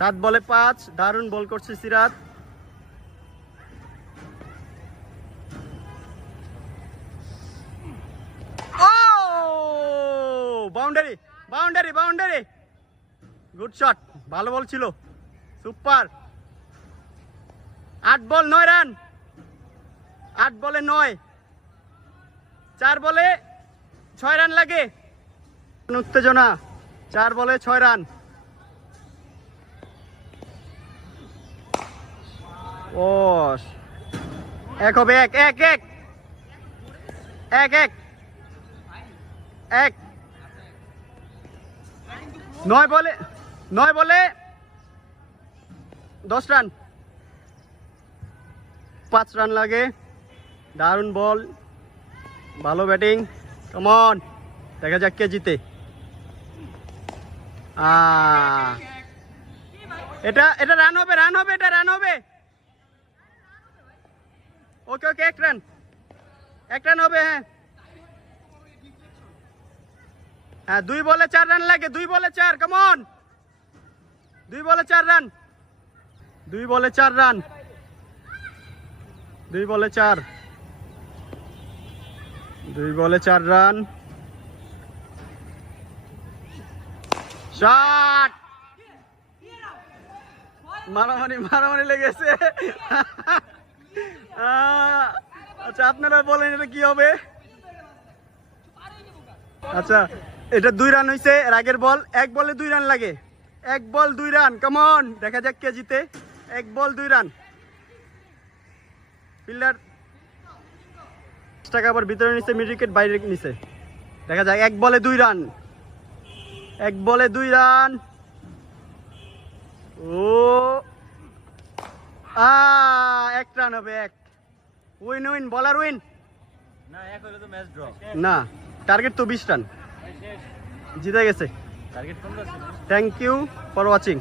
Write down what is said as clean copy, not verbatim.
7 বলে 5, দারুণ বল করছে সিরাত। ও boundary boundary boundary, good shot, ভালো বল ছিল, সুপার। 8 বল 9 রান, 8 বলে 9, 4 বলে 6 রান লাগে। উত্তেজনা, 4 বলে 6 রান। ও 1 হবে, 1 1 1 1 1 1। 9 বলে 10 রান, 5 রান লাগে। দারুণ বল, ভালো ব্যাটিং, কমন, দেখা যাক কে জিতে। এটা রান হবে, রান হবে, এটা রান হবে। ওকে ওকে, 1 রান, 1 রান হবে। হ্যাঁ হ্যাঁ, 2 বলে 4 রান লাগে, 2 বলে 4, কমন, 2 বলে 4 রান, 2 বলে 4 রান, 2 বলে 4, 2 বলে 4 রান। শট, মারামারি মারামারি লেগেছে। আচ্ছা আপনারা বলেন এটা কি হবে। আচ্ছা এটা 2 রান হয়েছে, এর আগের বল 1 বলে 2 রান লাগে, 1 বল 2 রান, কমন, দেখা যাক কে জিতে। 1 বল 2 রান। ফিল্ডার টাকা আবার ভিতরে নিচ্ছে, মিড উইকেট বাইরে নিচ্ছে, দেখা যাক। 1 বলে 2 রান, 1 বলে 2 রান। ও 1 রান হবে, 1 উইন উইন, বলার উইন না, 1 হলে তো ম্যাচ ড্র না, টার্গেট তো 20 রান, জিতে গেছে। Target 15। Thank you for watching.